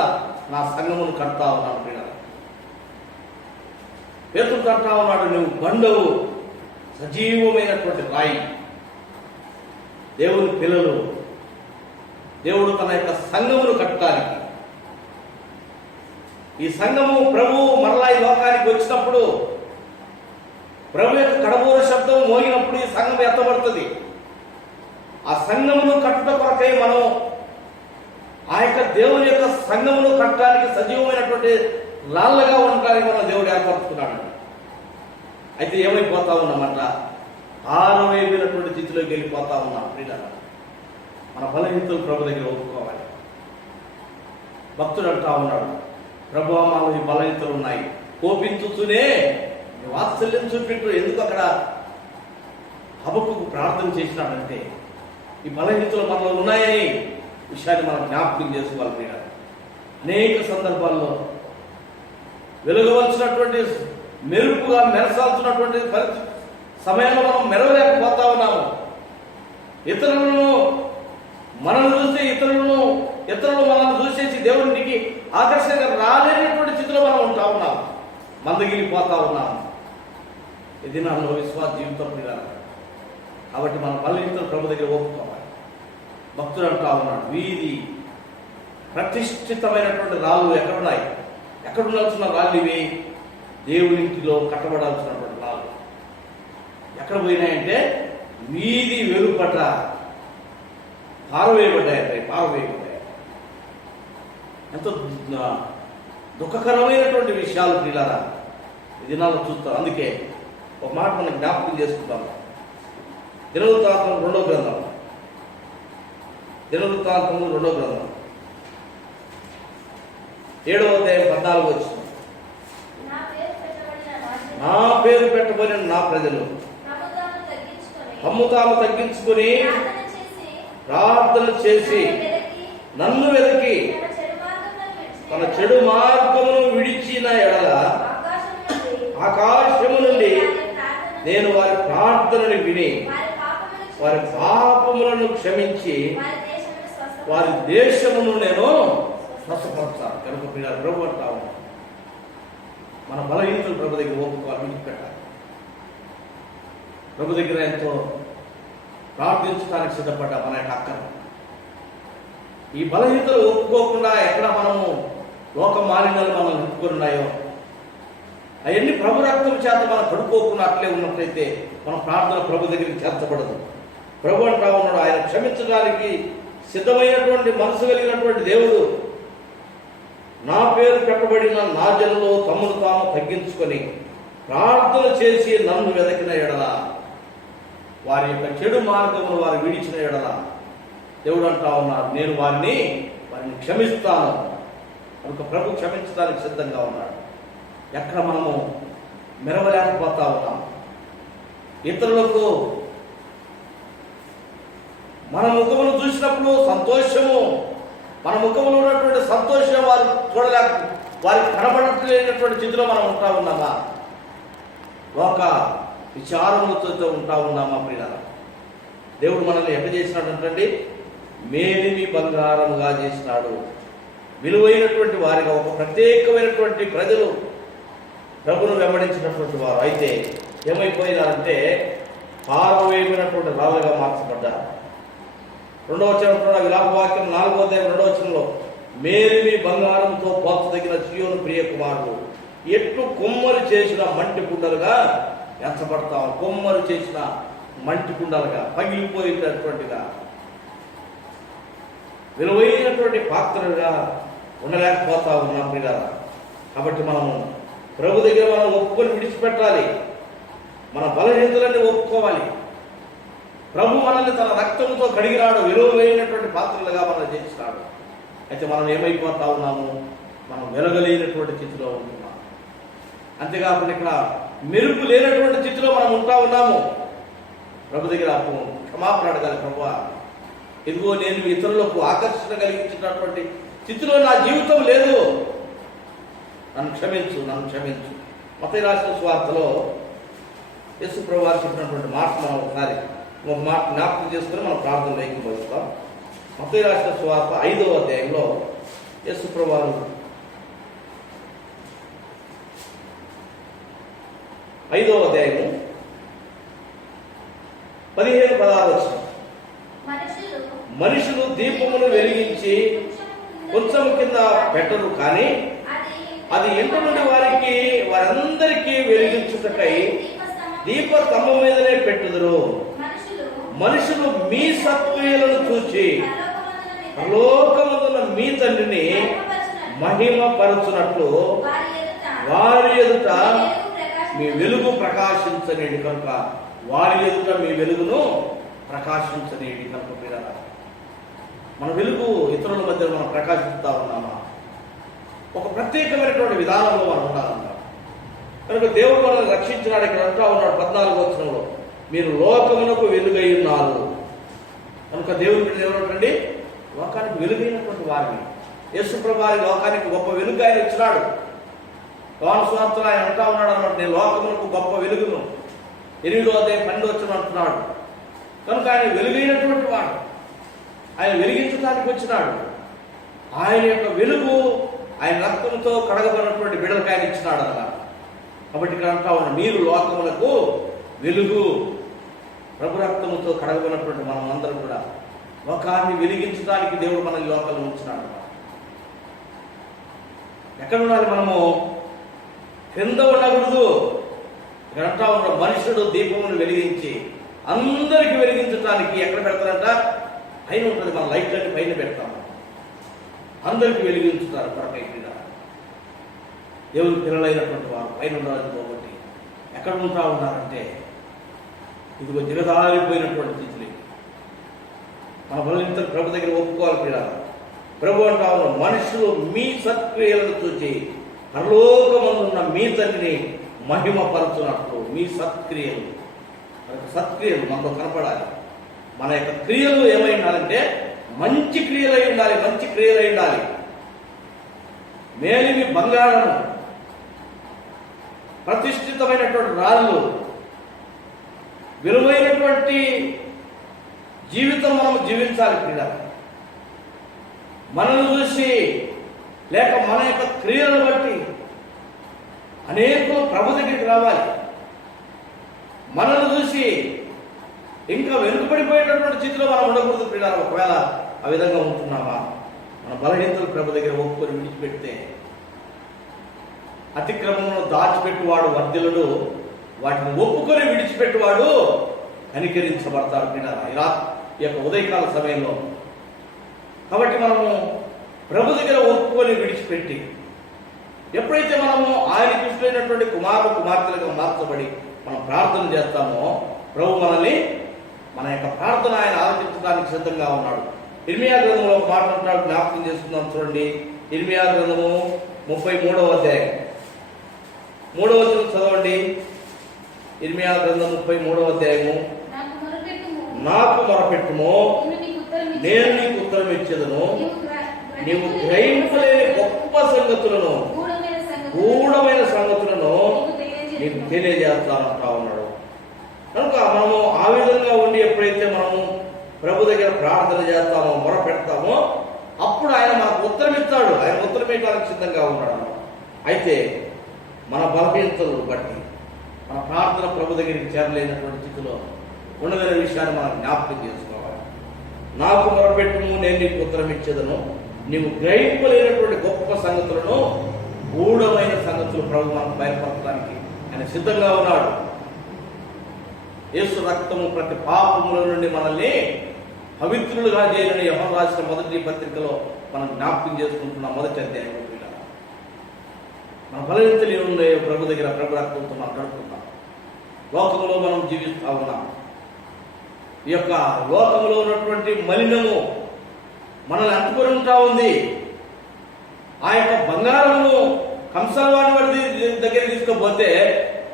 నా సంఘమును కడతా ఉన్నాను. పేతురుతో అంటా ఉన్నాడు, నువ్వు బండవు, సజీవమైనటువంటి రాయి. దేవుని పిల్లలు, దేవుడు తన యొక్క సంఘమును కట్టడానికి, ఈ సంఘము ప్రభువు మరలా ఈ లోకానికి వచ్చినప్పుడు, ప్రభు యొక్క కడబోర శబ్దం మోగినప్పుడు ఈ సంఘం ఎత్తబడుతుంది. ఆ సంఘమును కట్టుట కొరకై మనం ఆ యొక్క దేవుని యొక్క సంఘమును కట్టడానికి సజీవమైనటువంటి రాళ్ళగా ఉండడానికి మనం దేవుడు ఏర్పరుచుకున్నాడు. అయితే ఏమైపోతా ఉన్నామంట, ఆరవేమైనటువంటి స్థితిలోకి వెళ్ళిపోతా ఉన్నాం. మన బలహీనతలు ప్రభు దగ్గర ఒప్పుకోవాలి. భక్తుడు అంటా ఉన్నాడు, ప్రభువా మాలో ఈ బలహీనతలు ఉన్నాయి, కోపించుతూనే వాత్సల్యం చూపెట్టు. ఎందుకు అక్కడ హబక్కుకు ప్రార్థన చేసినాడంటే, ఈ బలహీనతలు మనలో ఉన్నాయని విషయాన్ని మనం జ్ఞాపకం చేసుకోవాలి. ప్రియ, అనేక సందర్భాల్లో వెలుగవలసినటువంటి, మెరుపుగా మెరసాల్సినటువంటి సమయంలో మనం మెరవలేకపోతా ఉన్నాము. ఇతరులను మనల్ని చూస్తే ఇతరులు మనల్ని చూసేసి దేవునికి ఆకర్షణగా రాలేనటువంటి స్థితిలో మనం ఉంటా ఉన్నాం, మందగిలిపోతా ఉన్నాము. ఇది నాలో విశ్వాస జీవితం ప్రియులారా. కాబట్టి మన బలహీనతలు ప్రభు దగ్గర ఒప్పుకోవాలి. భక్తుడు అంటా ఉన్నాడు, వీధి ప్రతిష్ఠితమైనటువంటి రాళ్ళు ఎక్కడున్నాయి? ఎక్కడ ఉండాల్సిన రాళ్ళు ఇవి? దేవునింటిలో కట్టబడాల్సినటువంటి రాళ్ళు ఎక్కడ పోయినాయంటే వీధి వెలుపట పారవేయబడ్డాయి. ఎంతో దుఃఖకరమైనటువంటి విషయాలు ప్రియులారా ఈ దినాల్లో చూస్తాం. అందుకే ఒక మాట మనం జ్ఞాపకం చేసుకుంటాం. దినవృత్తాంతం 2వ గ్రంథం 7వ అధ్యాయం 14 వచ్చింది. నా పేరు పెట్టబడిన నా ప్రజలు తమ్ము తాము తగ్గించుకొని ప్రార్థన చేసి నన్ను వెతికి తన చెడు మార్గమును విడిచిన ఎడల ఆకాశము నుండి నేను వారి ప్రార్థనను విని వారి పాపములను క్షమించి వారి దేశమును నేను స్వస్థపరుస్తాను. కనుక ప్రభు అంటాము, మన బలహీనతలు ప్రభు దగ్గర ఒప్పుకోవాలి, విడిచిపెట్టాలి. ప్రభు దగ్గర ఎంతో ప్రార్థించడానికి సిద్ధపడ్డా మన యొక్క అక్కను. ఈ బలహీనతలు ఒప్పుకోకుండా ఎక్కడ మనము లోక మాలిన్యాలు మనం నింపుకున్నాయో అవన్నీ ప్రభు రక్తం చేత మనం కడుక్కోకుండా అట్లే ఉన్నట్లయితే మన ప్రార్థన ప్రభు దగ్గరికి చేర్చబడదు. ప్రభు అంటా ఉన్నాడు, ఆయన క్షమించడానికి సిద్ధమైనటువంటి మనసు కలిగినటువంటి దేవుడు. నా పేరు పెట్టబడిన నా జనులు తమను తాము తగ్గించుకొని ప్రార్థన చేసి నన్ను వెదకిన ఎడల వారి యొక్క చెడు మార్గమును వారు విడిచిన ఎడల దేవుడు అంటా ఉన్నారు, నేను వారిని క్షమిస్తాను. కనుక ప్రభు క్షమించడానికి సిద్ధంగా ఉన్నాడు. ఎక్కడ మనము మెరవలేకపోతా ఉన్నాం, ఇతరులకు మన ముఖమును చూసినప్పుడు సంతోషము, మన ముఖంలో ఉన్నటువంటి సంతోషం వారు వారికి కనబడలేనటువంటి స్థితిలో మనం ఉంటా ఉన్నామా? లోక విచారములతో ఉంటా ఉన్నామా? ప్రియులారా, దేవుడు మనల్ని ఎట్లా చేసినాడంటే మేలిమి బంగారముగా చేసినాడు. విలువైనటువంటి వారిగా ఒక ప్రత్యేకమైనటువంటి ప్రజలు ప్రభును వెంబడించినటువంటి వారు. అయితే ఏమైపోయినారంటే పారవేయమైనటువంటి రాళ్ళుగా మార్చబడ్డారు. 2వ వచనంలో విలాపవాక్యం 4వ అధ్యాయం 2వ వచనంలో మేలిమి బంగారంతో పోల్చదగిన సీయోను ప్రియ కుమారుడు ఎట్లు కొమ్మరు చేసిన మంటి కుండలుగా ఎంచబడతాం. కొమ్మరు చేసిన మంటి కుండలుగా పగిలిపోయేటటువంటిగా విలువైనటువంటి పాత్రలుగా ఉండలేకపోతా ఉన్నాం ప్రియులారా. కాబట్టి మనము ప్రభు దగ్గర మనం ఒప్పుకొని విడిచిపెట్టాలి. మన బలహీనతలన్నీ ఒప్పుకోవాలి. ప్రభు మనల్ని తన రక్తంతో కడిగినాడు, విలువైనటువంటి పాత్రలుగా మనం చేసినాడు. అయితే మనం ఏమైపోతా ఉన్నాము? మనం వెలగలేనటువంటి స్థితిలో ఉంటున్నాం. అంతేకాకుండా ఇక్కడ మెరుపు లేనటువంటి స్థితిలో మనం ఉంటా ఉన్నాము. ప్రభు దగ్గర క్షమాపణ అడగాలి. ప్రభువా, ఇదిగో నేను ఇతరులకు ఆకర్షణ కలిగించినటువంటి స్థితిలో నా జీవితం లేదు, నన్ను క్షమించు. మత్తయి రాసిన సువార్తలో యేసు ప్రభువు వారు చెప్పినటువంటి మాట మనం ఒకసారి ఒక మాట జ్ఞాపకం చేసుకుని మనం ప్రార్థనలో ఏకీభవిస్తాం. మత్తయి రాసిన సువార్త 5వ అధ్యాయంలో యేసు ప్రభువు వారు 5వ అధ్యాయము 15-16 మనుషులు దీపమును వెలిగించి కొంచెం కింద పెట్టరు, కానీ అది ఇంటి నుండి వారందరికీ వెలిగించుటకై దీపస్తంభం మీదనే పెట్టుదురు. మనుషులు మీ సత్క్రియలను చూచి పరలోకమందున్న మీ తండ్రిని మహిమపరచునట్లు వారి ఎదుట మీ వెలుగు ప్రకాశించనేది కనుక, వారి ఎదుట మీ వెలుగును ప్రకాశించనేది కనుక పిల్లరా, మన వెలుగు ఇతరుల మధ్య మనం ప్రకాశిస్తూ ఉన్నామా? ఒక ప్రత్యేకమైనటువంటి విధానంలో మనం ఉండాలన్నాం కనుక దేవుడు మనల్ని రక్షించినాడు. ఇక్కడ అంటా ఉన్నాడు 14వ వచనంలో, మీరు లోకమునకు వెలుగై ఉన్నారు కనుక దేవుడికి ఏమంటండి, లోకానికి వెలుగైనటువంటి వారిని. యేసు ప్రభువు వారి లోకానికి గొప్ప వెలుగు ఆయన ఇచ్చినాడు. యోహాను సువార్తలో ఆయన అంటా ఉన్నాడు అన్నమాట, నేను లోకమునకు గొప్ప వెలుగును. 8వ అధ్యాయం 12వ వచనం అంటున్నాడు. కనుక ఆయన వెలుగైనటువంటి వాడు, ఆయన వెలిగించడానికి వచ్చినాడు. ఆయన యొక్క వెలుగు ఆయన రక్తంతో కడగబడినటువంటి బిడ్డలకు ఆయన ఇచ్చినాడు అన్నమాట. కాబట్టి ఇక్కడ అంటా ఉన్నాడు, మీరు లోకములకు వెలుగు. ప్రభు రక్తముతో కడగబడినటువంటి మనం అందరం కూడా లోకాన్ని వెలిగించడానికి దేవుడు మన లోకంలో ఉంచినాడు. ఎక్కడ ఉండాలి మనము? కింద ఉండకూడదు. ఇక్కడ అంటా ఉన్నాడు, మనుషుడు దీపమును వెలిగించి అందరికి వెలిగించడానికి ఎక్కడ పెడతారంట? పైన ఉంటుంది. మన లైట్లన్నీ పైన పెడతాము, అందరికి వెలిగించుతారు. కొరకై క్రీడ దేవుని పిల్లలైనటువంటి వారు పైన ఉండాలని పోగొట్టి ఎక్కడ ఉంటా ఉన్నారంటే ఇదిగో దిగదారిపోయినటువంటి స్థితిలో మన బలింతలు ప్రభు దగ్గర ఒప్పుకోవాలి. క్రీడ ప్రభు అంటా ఉన్న, మనుషులు మీ సత్క్రియలను చూచి పరలోకమందున్న మీ తండ్రిని మహిమపరచునట్లు. మీ సత్క్రియలు, సత్క్రియలు మనలో కనపడాలి. మన యొక్క క్రియలు ఏమై ఉండాలంటే మంచి క్రియలై ఉండాలి. మంచి క్రియలై ఉండాలి. మేలిమి బంగారము, ప్రతిష్ఠితమైనటువంటి రాళ్ళు, విలువైనటువంటి జీవితం మనం జీవించాలి. క్రీడ మనల్ని చూసి లేక మన యొక్క క్రియలను బట్టి అనేకులు ప్రభు దగ్గరికి రావాలి. మనల్ని చూసి ఇంకా వెనుకబడిపోయేటటువంటి స్థితిలో మనం ఉండకూడదు. పిల్లలు ఒకవేళ ఆ విధంగా ఉంటున్నామా? మన బలహీనతలు ప్రభు దగ్గర ఒప్పుకొని విడిచిపెడితే, అతిక్రమమును దాచిపెట్టువాడు వర్ధిల్లుడు, వాటిని ఒప్పుకొని విడిచిపెట్టువాడు కనికరించబడతారు. పిల్లలు ఈ యొక్క ఉదయకాల సమయంలో కాబట్టి మనము ప్రభు దగ్గర ఒప్పుకొని విడిచిపెట్టి, ఎప్పుడైతే మనము ఆయన దృష్టిలోనటువంటి కుమార్తెలుగా మార్చబడి మనం ప్రార్థన చేస్తామో, ప్రభు మనల్ని మన యొక్క ప్రార్థన ఆయన ఆలోచించడానికి సిద్ధంగా ఉన్నాడు. ఇర్మియా గ్రంథంలో ఒక మాట ఉంటాడు, జ్ఞాపకం చేసుకుందాం. చూడండి, ఇర్మియా గ్రంథము 33వ అధ్యాయం 3వ వచనం చదవండి. ఇర్మియా గ్రంథం 33వ అధ్యాయము, నాకు మొరపెట్టుము, నేను నీకు ఉత్తరం ఇచ్చేదను, నీవు గ్రహింపలేని గొప్ప సంగతులను, గూఢమైన సంగతులను నీకు తెలియజేస్తానంటా ఉన్నాడు. కనుక మనము ఆ విధంగా ఉండి ఎప్పుడైతే మనము ప్రభు దగ్గర ప్రార్థన చేస్తామో, మొర పెడతామో, అప్పుడు ఆయన మనకు ఉత్తరం ఇస్తాడు. ఆయన ఉత్తరం ఇవ్వడానికి సిద్ధంగా ఉన్నాడు. అయితే మన బలహీనతలను బట్టి మన ప్రార్థన ప్రభు దగ్గరికి చేరలేనటువంటి స్థితిలో ఉండదనే విషయాన్ని మనం జ్ఞాపకం చేసుకోవాలి. నాకు మొరపెట్టుము, నేను నీకు ఉత్తరం ఇచ్చేదను, నీవు గ్రహింపలేనటువంటి గొప్ప సంగతులను, గూఢమైన సంగతులు ప్రభు మనకు బయలుపరచడానికి ఆయన సిద్ధంగా ఉన్నాడు. యేసు రక్తము ప్రతి పాపముల నుండి మనల్ని పవిత్రులుగా చేయని యోహాను రాసిన మొదటి పత్రికలో మనం జ్ఞాపకం చేసుకుంటున్నాం. మొదటి అధ్యాయంలో మన బలహీనతలు ఏమున్నాయో ప్రభు దగ్గర ప్రభు రక్తంతో మనం గడుపుతున్నాం. లోకంలో మనం జీవిస్తూ ఉన్నాం. ఈ యొక్క లోకంలో ఉన్నటువంటి మలినము మనల్ని అంటుకొని ఉంటా ఉంది. ఆ యొక్క బంగారము కంసలవాడి వాడి దగ్గర తీసుకుపోతే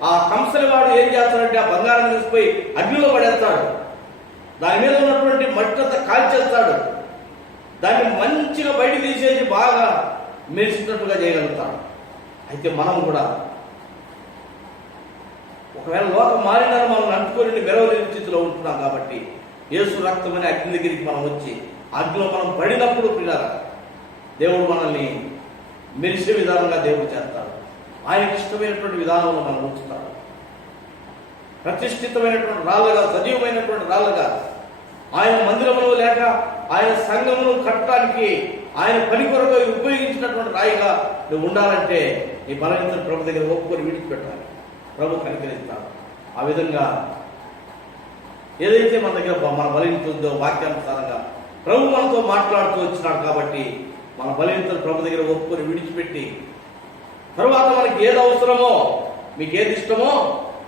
ఆ కంసలవాడు ఏం చేస్తాడంటే ఆ బంగారం తీసుకుపోయి అగ్నిలో పడేస్తాడు. దాని మీద ఉన్నటువంటి మట్టంతా కాల్చేస్తాడు. దాన్ని మంచిగా బయట తీసేసి బాగా మెరిసినట్టుగా చేయగలుగుతాడు. అయితే మనం కూడా ఒకవేళ లోకం మారినా మనం అంటుకొని మెరవలేని స్థితిలో ఉంటున్నాం. కాబట్టి యేసు రక్తమనే అగ్ని దగ్గరికి మనం వచ్చి అగ్నిలో మనం పడినప్పుడు పిల్లలు దేవుడు మనల్ని మెరిసే విధానంగా దేవుడు చేస్తాడు. ఆయనకి ఇష్టమైనటువంటి విధానంలో మనం ఉంచుతాడు. ప్రతిష్ఠితమైనటువంటి రాళ్ళుగా, సజీవమైనటువంటి రాళ్ళుగా ఆయన మందిరమును లేక ఆయన సంఘమును కట్టడానికి ఆయన పని కొరకు ఉపయోగించినటువంటి రాయిగా నువ్వు ఉండాలంటే నీ బలహీనతను ప్రభు దగ్గర ఒప్పుకొని విడిచిపెట్టాలి. ప్రభు కనికరిస్తాడు. ఆ విధంగా ఏదైతే మన దగ్గర మన బలహీనత ఉందో వాక్యానుసారంగా ప్రభు మనతో మాట్లాడుతూ వచ్చినాడు కాబట్టి మన బలహీనతను ప్రభు దగ్గర ఒప్పుకొని విడిచిపెట్టి తరువాత మనకి ఏది అవసరమో, మీకు ఏది ఇష్టమో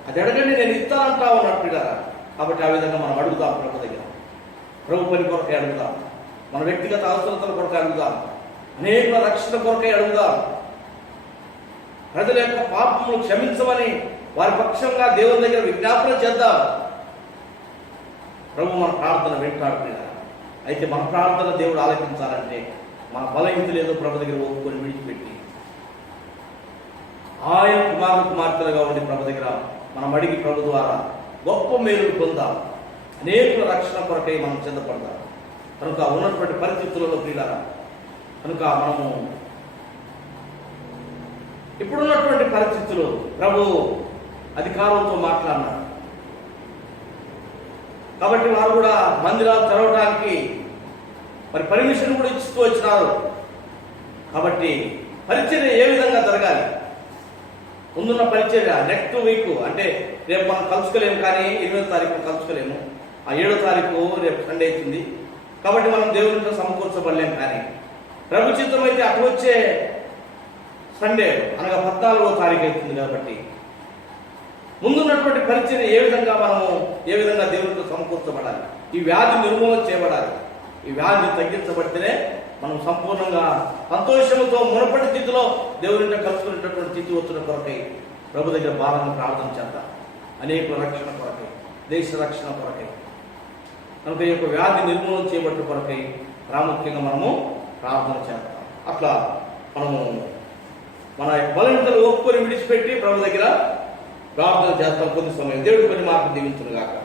అది అడగండి, నేను ఇస్తానంటా ఉన్నట్టుగా. కాబట్టి ఆ విధంగా మనం అడుగుతాం ప్రభు దగ్గర. ప్రభు పని కొరకై అడుగుదాం, మన వ్యక్తిగత అవసరతల కొరకై అడుగుదాం, అనేక రక్షణ కొరకై అడుగుదాం. ప్రజల యొక్క పాపములు క్షమించమని వారి పక్షంగా దేవుని దగ్గర విజ్ఞాపన చేద్దాం. ప్రభు మన ప్రార్థన వింటాడు. అయితే మన ప్రార్థన దేవుడు ఆలకించాలంటే మన బలహీనత లేదో ప్రభు దగ్గర ఒప్పుకొని విడిచిపెట్టి ఆయన కుమార్తెలుగా ఉండి ప్రభు దగ్గర మనం అడిగి ప్రభు ద్వారా గొప్ప మేలు పొందాం. అనేక రక్షణ కొరకై మనం సిద్ధపడతాం. కనుక ఉన్నటువంటి పరిస్థితులలో ప్రియులారా, కనుక మనము ఇప్పుడున్నటువంటి పరిస్థితులు ప్రభు అధికారులతో మాట్లాడినాడు. కాబట్టి వారు కూడా మందిరాలు తెరవడానికి మరి పర్మిషన్ కూడా ఇస్తూ వచ్చినారు. కాబట్టి పరిచర్య ఏ విధంగా జరగాలి, ముందున్న పరిచర్య నెక్స్ట్ వీక్ అంటే రేపు మనం కలుసుకోలేము, కానీ 8వ తారీఖు కలుసుకోలేము. ఆ 7వ తారీఖు రేపు సండే అవుతుంది. కాబట్టి మనం దేవునితో సమకూర్చబడలేము. కానీ ప్రభు చిత్తం అయితే అటు వచ్చే సండే అనగా 14వ తారీఖు అవుతుంది. కాబట్టి ముందున్నటువంటి పరిచర్య ఏ విధంగా దేవునితో సమకూర్చబడాలి, ఈ వ్యాధి నిర్మూలన చేయబడాలి. ఈ వ్యాధి తగ్గించబడితేనే మనం సంపూర్ణంగా సంతోషంతో మునపటి స్థితిలో దేవునితో కలుసుకునేటటువంటి స్థితి వచ్చిన కొరకై ప్రభు దగ్గర భారాన్ని ప్రార్థన చేద్దాం. అనేక రక్షణ కొరకై, దేశ రక్షణ కొరకై, కనుక ఈ యొక్క వ్యాధి నిర్మూలన చేయబట్టిన కొరకై ప్రాముఖ్యంగా మనము ప్రార్థన చేద్దాం. అట్లా మనము మన బలహీనతలు ఒప్పుకొని విడిచిపెట్టి ప్రభు దగ్గర ప్రార్థన చేస్తాం. కొద్ది సమయం దేవుడి పని మార్పు దీవించును గాక.